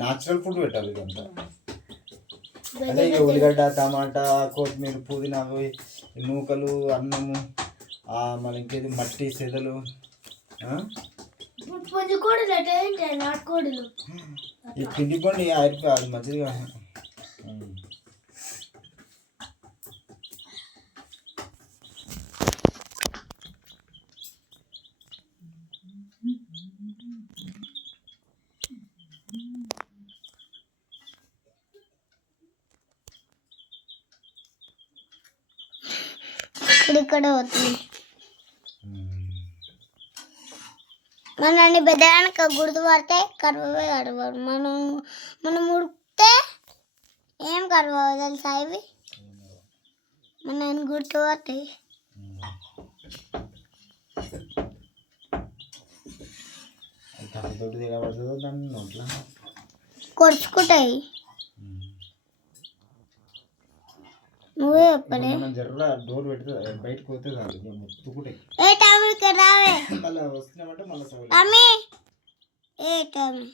Natural food పెట్టాలి ఇదంతా. అదే ఇక ఉల్లిగడ్డ, టమాటా, కొత్తిమీర, పుదీనా, నూకలు, అన్నము, మళ్ళీ ఇంకేది మట్టి సెదలు, ఈ పిండి పండి ఆరిపోయి మంచిదిగా. ఇక్కడ అవుతుంది మనల్ని పెద్దగానక గుర్తుపడితే కరువే కడవరు. మనం ఉడికితే ఏం కరవవు తెలుసా ఇవి, మనల్ని గుర్తుపడతాయి. కొడుచుకుంటాయి. నువ్వే చెప్పలే డోర్ పెడితే బయటకు పోతే ఏ టామీ ఇక్కడ రావే. టామీ ఏ టామీ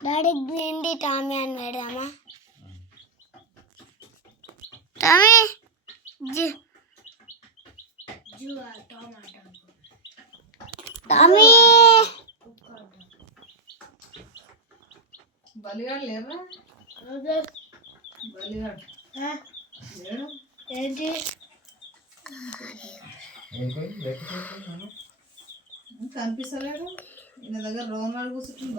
డాడీ గ్రీన్ది టామీ అని పెడదామా? టామీ టామీ బలిగాడు లేవా? బలిగాడు ఏంటి కనిపిస్తలేడు. ఈయన దగ్గర రోమన్ కూర్చుంటుంది.